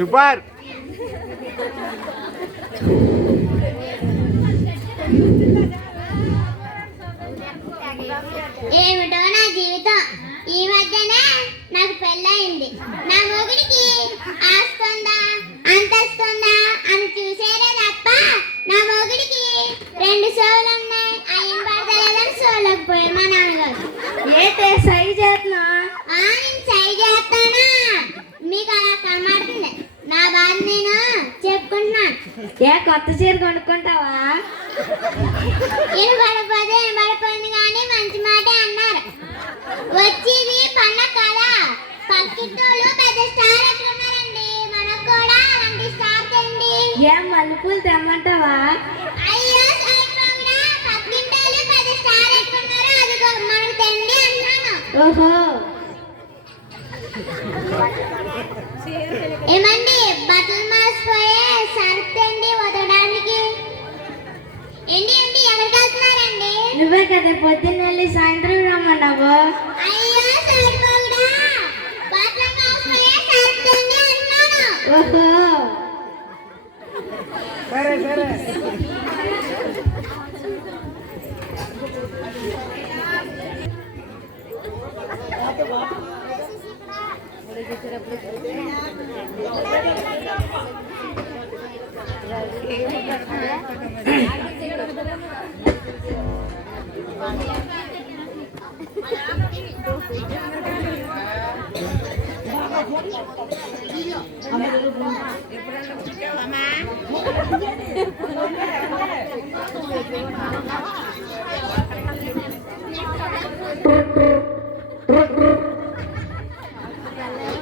Super. ఏమిటో నా జీవితం. ఈ మధ్యనే నాకు పెళ్ళయింది. నా మొగుడికి ఆస్తుందా అంతస్తుందా అని చూసేదే తప్ప నా మొగుడికి 2 సోలు ఉన్నాయి. అయ్యం పడతలేదని సోలకు పోయి మా నాన్నగారు. ఏంటే సై చేస్తున్నా? నేను సై చేస్తానా? మీకు అలా కనబడుతుంది. నా బాధ నేను చెప్పుకుంటున్నాను. ఏ కొత్త చీర కొనుక్కుంటావా? పడిపోయింది కానీ మంచి మాటే అన్నారు. వచ్చేది పండగ కదా, పక్కింటోళ్ళు పెద్ద స్టార్ ఎట్లున్నారండి, మనకు కూడా అలాంటి స్టార్ తెండి. ఏం మల్లెపూలు తెమ్మంటావా? అయ్యో పక్కింటోళ్ళు పెద్ద స్టార్ ఎట్లున్నారు, అదిగో మనకు తెండి అంటున్నాను. ఓహో, ఏమండి బట్టలు మాసిపోయే సరుకు తెండి వదలడానికి. ఏంటి ఏంటి ఎక్కడికి వెళ్తున్నారండి? నువ్వే కదా పొద్దున్న వెళ్ళి సాయంత్రం రమ్మన్నావు. అయ్యో సరిపోగుడా, బట్టలు మాసిపోయే సరుకు తెండి అంటున్నాను. ఓహో, సరే సరే.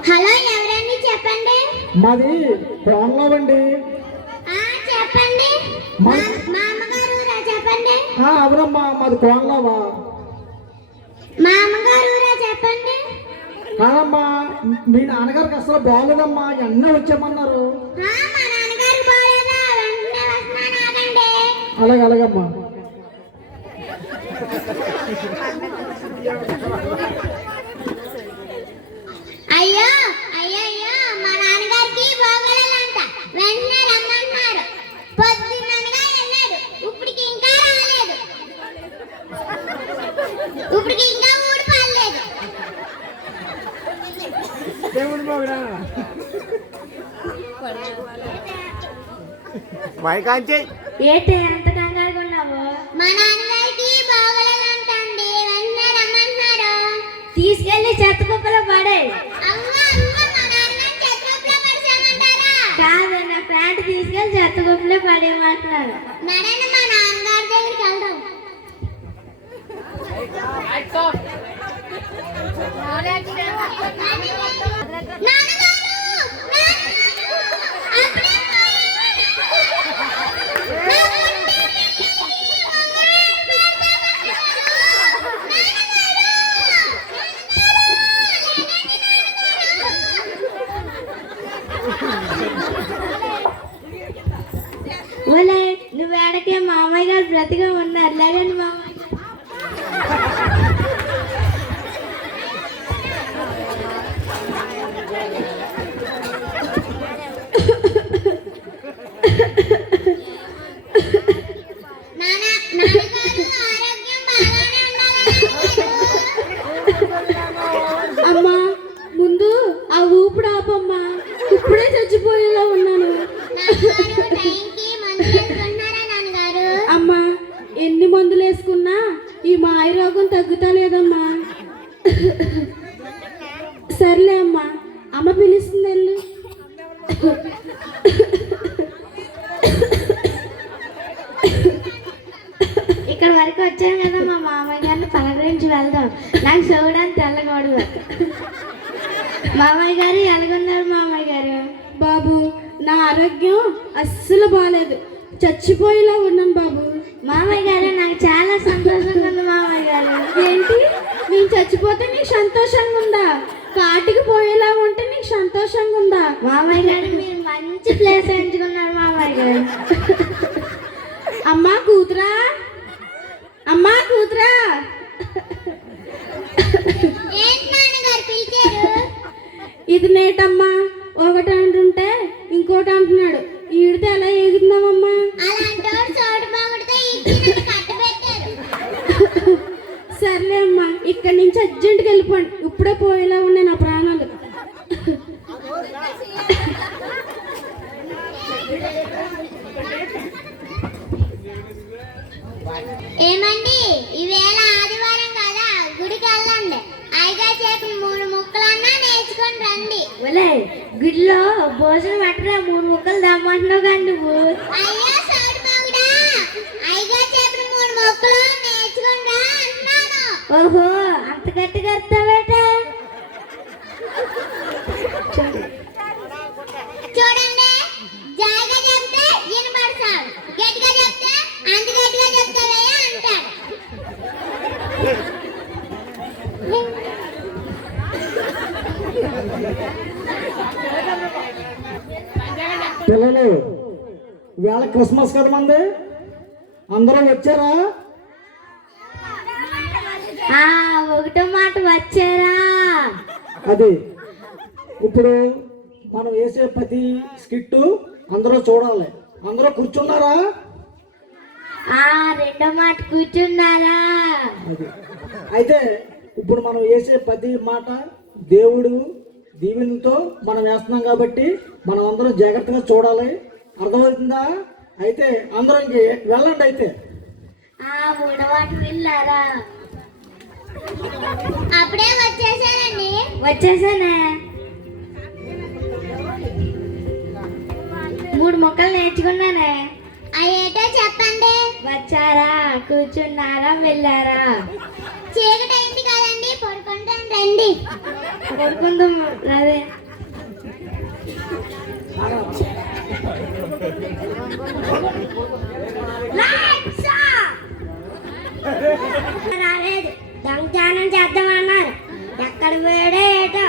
హలో, ఎవరండి? చెప్పండి. మాది కోనలోవండి. చెప్పండి. మా అమ్మగారు చెప్పండి. అవునమ్మా, మాది కోనలోవా. మా అమ్మగారు చెప్పండి. కాదమ్మా, మీ నాన్నగారికి అసలు బాగోలేదమ్మా, ఎన్నో వచ్చామన్నారు. మా నాన్నగారు బాగాలేదా? వెంటనే వస్తున్నాను, ఆగండి. అలాగే అలాగమ్మా. అయ్యో అయ్యో అయ్యో, మా నాన్నగారికి బాగోలేదంట, వెంటనే రమ్మంటున్నారు. పొద్దున్ననగా వెళ్ళాడు, ఇప్పటికి ఇంకా రాలేదు, ఇప్పటికి ఇంకా ఊడి పడలేదు. దేవుడు మోగుడా మైకాంచి. ఏంటి ఎంత కంగారుగా ఉన్నావు? మా నాన్నగారికి బాగోలేదంట అండి, వెంటనే రమ్మంటున్నారు. తీసుకెళ్లి చెత్త కుప్పలో పడే. కాదు, నా ప్యాంట్ తీసుకెళ్లి చెత్త కుప్పలో పడేయమంటున్నారు. నడన మా నాన్నగారి దగ్గరికి వెళ్దాం. ఓలే, నువ్వు ఏడకే మామయ్య గారు బ్రతిగా ఉన్నారు. లేదండి మామయ్య గారు. అమ్మా, ముందు ఆ ఊపిరి ఆపమ్మా, ఇప్పుడే చచ్చిపోయేలా ఉన్నాను. అమ్మా, ఎన్ని మందులు వేసుకున్నా ఈ మాయ రోగం తగ్గుతా లేదమ్మా. సర్లే అమ్మా, అమ్మ పిలుస్తుంది, వెళ్ళు. ఇక్కడ వరకు వచ్చాను కదా, మా మామయ్య గారిని పలకరించి వెళ్దాం. నాకు చూడడానికి తెల్లకూడదు. మామయ్య గారు ఎలాగున్నారు? మామయ్య గారు, బాబు నా ఆరోగ్యం అస్సలు బాగాలేదు, చచ్చిపోయేలా ఉన్నాను బాబు. మామయ్య గారు, నాకు చాలా సంతోషంగా ఉంది. మామయ్య గారు, ఏంటి నేను చచ్చిపోతే నీకు సంతోషంగా ఉందా? కాటికి పోయేలా ఉంటే నీకు సంతోషంగా ఉందా? మామయ్య గారు, మీరు మంచి ప్లేస్ ఎంచుకున్నారు. మామయ్య గారు, అమ్మా కూతురా, అమ్మా కూతురా. ఇది నేటమ్మా, ఒకటి అంటుంటే ఇంకోటి అంటున్నాడు. ఈడితే ఎలా ఎగుతున్నామమ్మా? అలాంటి చోటు బాగుడితే ఇచ్చి నన్ను కట్టబెట్టారు. సర్లే అమ్మా, ఇక్కడి నుంచి అర్జెంట్కి వెళ్ళిపోండి. ఇప్పుడే పోయేలా ఉన్నాయి నా ప్రాణాలు. ఏమండి, ఈవేళ ఆదివారం కదా, గుడికి వెళ్ళండి. ఐగా చేపలు 3 ముక్కలన్నా నేర్చుకొని రండి. ఒలే, గుడిలో భోజనం పెట్టరా, 3 ముక్కలు దమ్మంటున్నావు కానీ నువ్వు. అయ్యో సోటు బాగుడా, ఐగా చేపలు 3 ముక్కలు నేర్చుకొని రా అంటున్నాను. ఓహో, అంత గట్టిగా అర్థమేట. చూడండి, జాయిగా చెప్తే వినపడతాడు, గట్టిగా చెప్తే అంత గట్టిగా చెప్తావే అంటాడు. పిల్లలు, వేళ క్రిస్మస్ కదా మంది, అందరూ వచ్చారా? ఒకటో మాట వచ్చారా? అది ఇప్పుడు మనం వేసే ప్రతి స్కిట్ అందరూ చూడాలి. అందరూ కూర్చున్నారా? రెండో మాట కూర్చున్నారా? అది అయితే ఇప్పుడు మనం వేసే ప్రతి మాట దేవుడు దీవెనతో మనం వేస్తున్నాం కాబట్టి మనం అందరం జాగ్రత్తగా చూడాలి. అర్థమవుతుందా? అయితే అందరం వెళ్ళండి. అయితే మూడో మాట వెళ్ళారా? అప్పుడే వచ్చేసారండి. వచ్చేసానే. 3 ముక్కలు నేర్చుకున్నానే. అయ్యేటో చెప్పండి. వచ్చారా, కూర్చున్నారా, వెళ్ళారా? చీకటి అయింది కదండి, పడుకుంటాం రండి. పడుకుందాం. అదే రాలేదు, దొంగతనం చేద్దామన్నారు. ఎక్కడ పోయాడో ఏటో.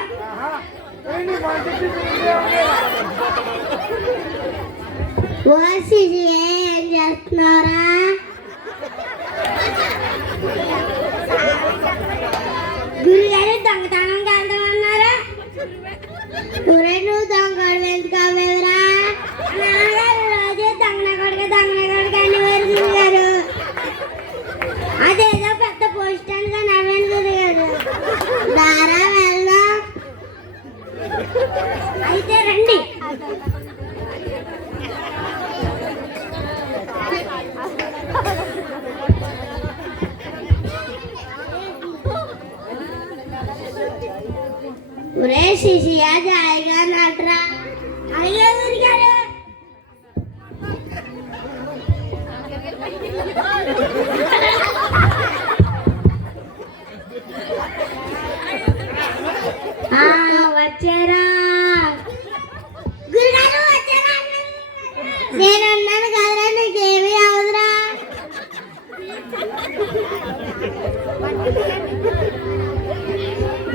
ఏం చేస్తున్నారా? గురుగారు దొంగతనం చేద్దామన్నారా? నువ్వు దొంగడు వెళ్తుకోవేవరా? నాన్నగారు రోజు దొంగ కొడుకు అని గురుగారు. అదేదో పెద్ద పోస్టాన్ గా నవ్వండి గురుగారు. దారా వెళ్దాం. అయితే రండి. ఒరే శిశియా, జాయిగా నట్రా. అలాగే గురుగారు. వచ్చారా? గురుగారు వచ్చారా? నేను అన్నాను కదరా, నీకేమీ అవదురా.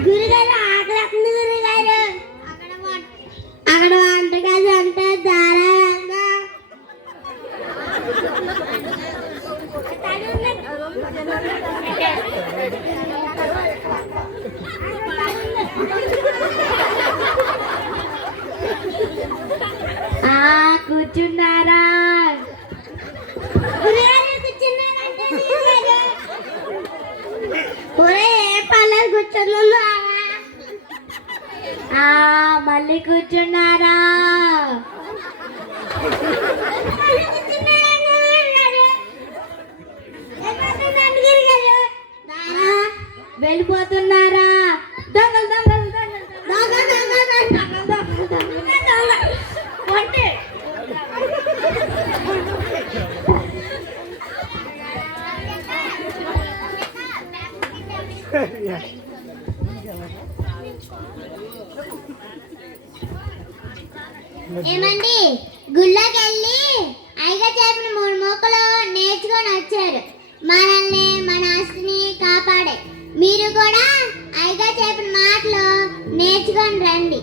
గురుగారు ఆకలి గురుగారు. అక్కడ వంటగది అంటే దారా వెళ్దాం. కూర్చున్నారా? కూర్చున్నారంటే ఒరే ఏ పర్లేదు కూర్చున్నా. మళ్ళీ కూర్చున్నారా? వెళ్ళిపోతున్నారా? దొంగలు దొంగలు ఏమండి, గుళ్ళోకి వెళ్ళి ఐగా చేపలు 3 ముక్కలు నేర్చుకొని వచ్చారు. మనల్ని, మన ఆస్తిని కాపాడే. మీరు కూడా ఐగా చేపల మాటలు నేర్చుకొని రండి.